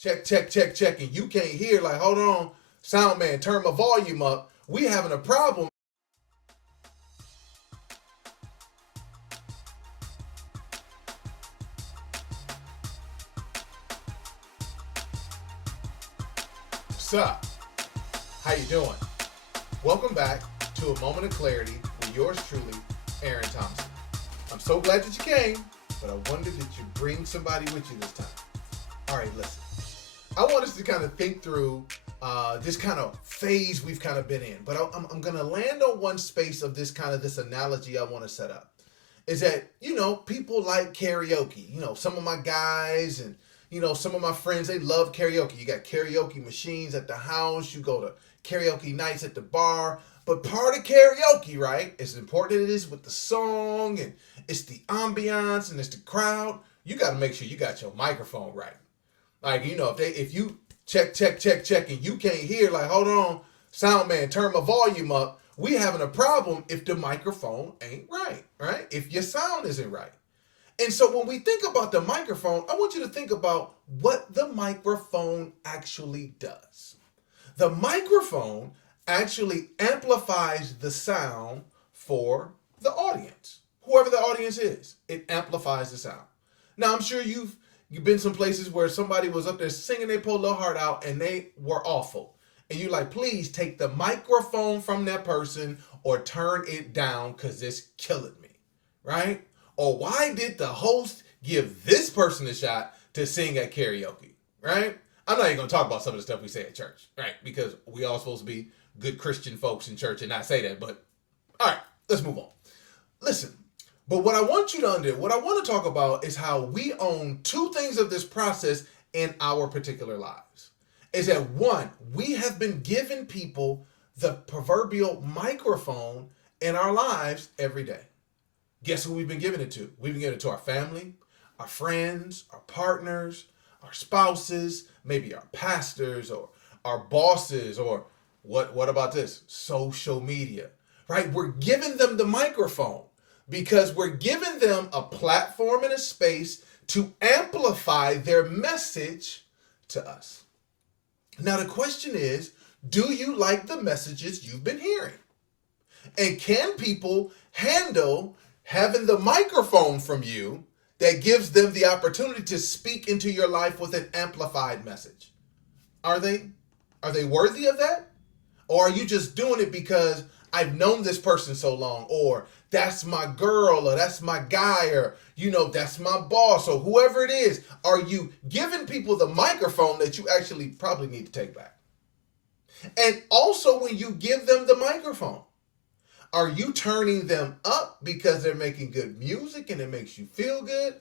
Check, check, check, check, and you can't hear. Like, hold on, sound man, turn my volume up. We having a problem. What's up? How you doing? Welcome back to A Moment of Clarity with yours truly, Aaron Thompson. I'm so glad that you came, but I wondered that you bring somebody with you this time. All right, listen. I want us to kind of think through this kind of phase we've kind of been in, but I'm going to land on one space of this analogy I want to set up. Is that, people like karaoke. Some of my guys and, some of my friends, they love karaoke. You got karaoke machines at the house. You go to karaoke nights at the bar. But part of karaoke, right, as important as it is with the song and it's the ambiance and it's the crowd, you got to make sure you got your microphone right. Like, if you check, check, check, check, and you can't hear, like, hold on, sound man, turn my volume up. We having a problem if the microphone ain't right, right? If your sound isn't right. And so when we think about the microphone, I want you to think about what the microphone actually does. The microphone actually amplifies the sound for the audience. Whoever the audience is, it amplifies the sound. Now, I'm sure you've been some places where somebody was up there singing their poor little heart out and they were awful. And you're like, please take the microphone from that person or turn it down because it's killing me, right? Or why did the host give this person a shot to sing at karaoke, right? I'm not even going to talk about some of the stuff we say at church, right? Because we all supposed to be good Christian folks in church and not say that. But all right, let's move on. Listen, but what I want to talk about is how we own two things of this process in our particular lives. Is that one, we have been giving people the proverbial microphone in our lives every day. Guess who we've been giving it to? We've been giving it to our family, our friends, our partners, our spouses, maybe our pastors or our bosses, or what about this? Social media, right? We're giving them the microphone because we're giving them a platform and a space to amplify their message to us. Now, the question is, do you like the messages you've been hearing? And can people handle having the microphone from you that gives them the opportunity to speak into your life with an amplified message? Are they worthy of that? Or are you just doing it because I've known this person so long, or that's my girl, or that's my guy, or that's my boss, or whoever it is? Are you giving people the microphone that you actually probably need to take back? And also, when you give them the microphone, are you turning them up because they're making good music and it makes you feel good?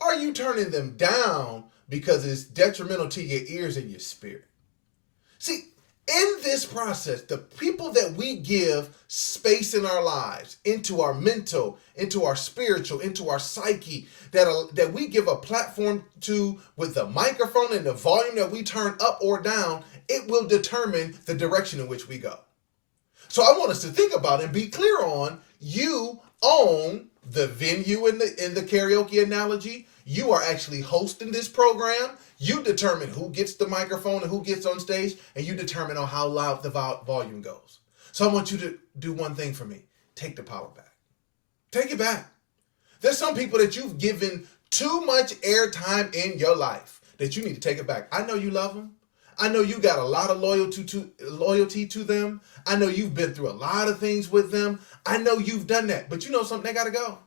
Or are you turning them down because it's detrimental to your ears and your spirit? See, in this process, the people that we give space in our lives, into our mental, into our spiritual, into our psyche, that we give a platform to with the microphone and the volume that we turn up or down, it will determine the direction in which we go. So I want us to think about and be clear on, you own the venue in the karaoke analogy. You are actually hosting this program. You determine who gets the microphone and who gets on stage, and you determine on how loud the volume goes. So I want you to do one thing for me. Take the power back. Take it back. There's some people that you've given too much airtime in your life that you need to take it back. I know you love them. I know you got a lot of loyalty to them. I know you've been through a lot of things with them. I know you've done that. But you know something? They got to go.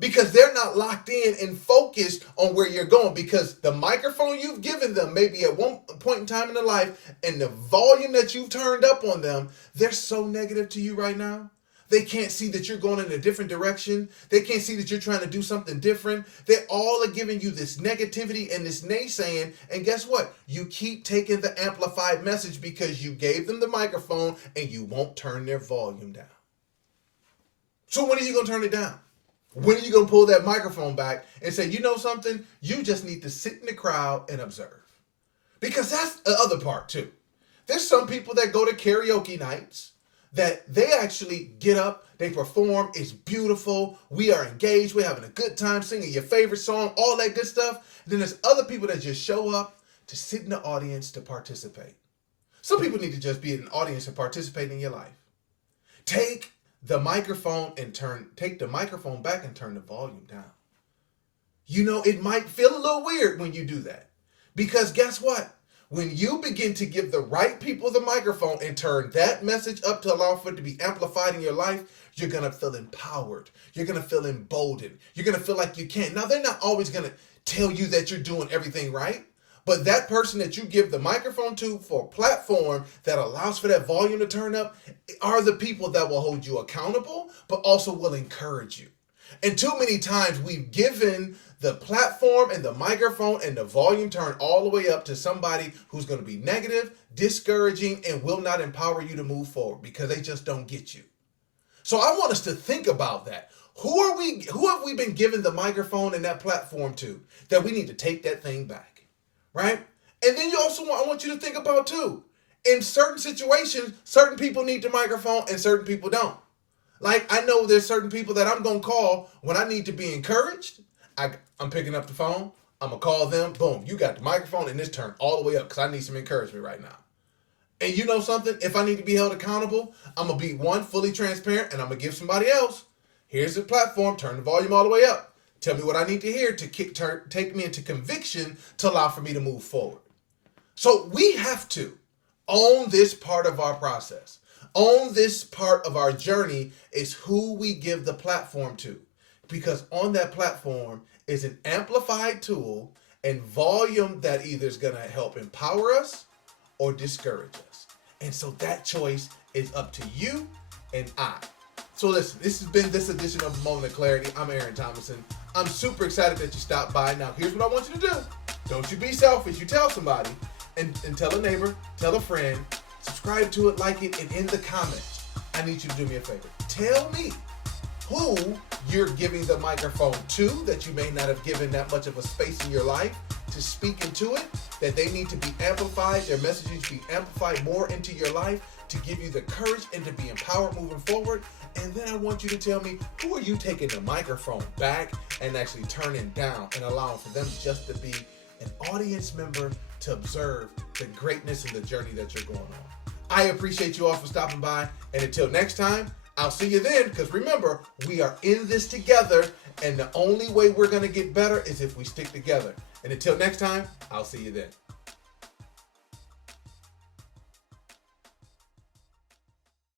Because they're not locked in and focused on where you're going. Because the microphone you've given them, maybe at one point in time in their life, and the volume that you've turned up on them, they're so negative to you right now. They can't see that you're going in a different direction. They can't see that you're trying to do something different. They all are giving you this negativity and this naysaying. And guess what? You keep taking the amplified message because you gave them the microphone and you won't turn their volume down. So when are you going to turn it down? When are you going to pull that microphone back and say, you know something? You just need to sit in the crowd and observe. Because that's the other part too. There's some people that go to karaoke nights that they actually get up, they perform, it's beautiful, we are engaged, we're having a good time singing your favorite song, all that good stuff. Then there's other people that just show up, to sit in the audience to participate. Some people need to just be in an audience and participate in your life. Take the microphone back and turn the volume down. You know, it might feel a little weird when you do that. Because guess what? When you begin to give the right people the microphone and turn that message up to allow for it to be amplified in your life, you're going to feel empowered. You're going to feel emboldened. You're going to feel like you can. Now, they're not always going to tell you that you're doing everything right. But that person that you give the microphone to for a platform that allows for that volume to turn up are the people that will hold you accountable, but also will encourage you. And too many times we've given the platform and the microphone and the volume turned all the way up to somebody who's going to be negative, discouraging, and will not empower you to move forward because they just don't get you. So I want us to think about that. Who have we been given the microphone and that platform to that we need to take that thing back, right? And then I want you to think about too, in certain situations, certain people need the microphone and certain people don't. Like I know there's certain people that I'm going to call when I need to be encouraged. I'm picking up the phone. I'm going to call them. Boom, you got the microphone and it's turned all the way up because I need some encouragement right now. And you know something? If I need to be held accountable, I'm going to be fully transparent and I'm going to give somebody else. Here's the platform. Turn the volume all the way up. Tell me what I need to hear to take me into conviction to allow for me to move forward. So we have to own this part of our process. Own this part of our journey is who we give the platform to. Because on that platform is an amplified tool and volume that either is going to help empower us or discourage us. And so that choice is up to you and I. So listen, this has been this edition of Moment of Clarity. I'm Aaron Thomason. I'm super excited that you stopped by. Now, here's what I want you to do. Don't you be selfish. You tell somebody and tell a neighbor, tell a friend, subscribe to it, like it, and in the comments, I need you to do me a favor. Tell me who you're giving the microphone to that you may not have given that much of a space in your life to speak into it, that they need to be amplified, their messages be amplified more into your life to give you the courage and to be empowered moving forward. And then I want you to tell me, who are you taking the microphone back and actually turning down and allowing for them just to be an audience member to observe the greatness and the journey that you're going on. I appreciate you all for stopping by. And until next time, I'll see you then, because remember, we are in this together, and the only way we're going to get better is if we stick together. And until next time, I'll see you then.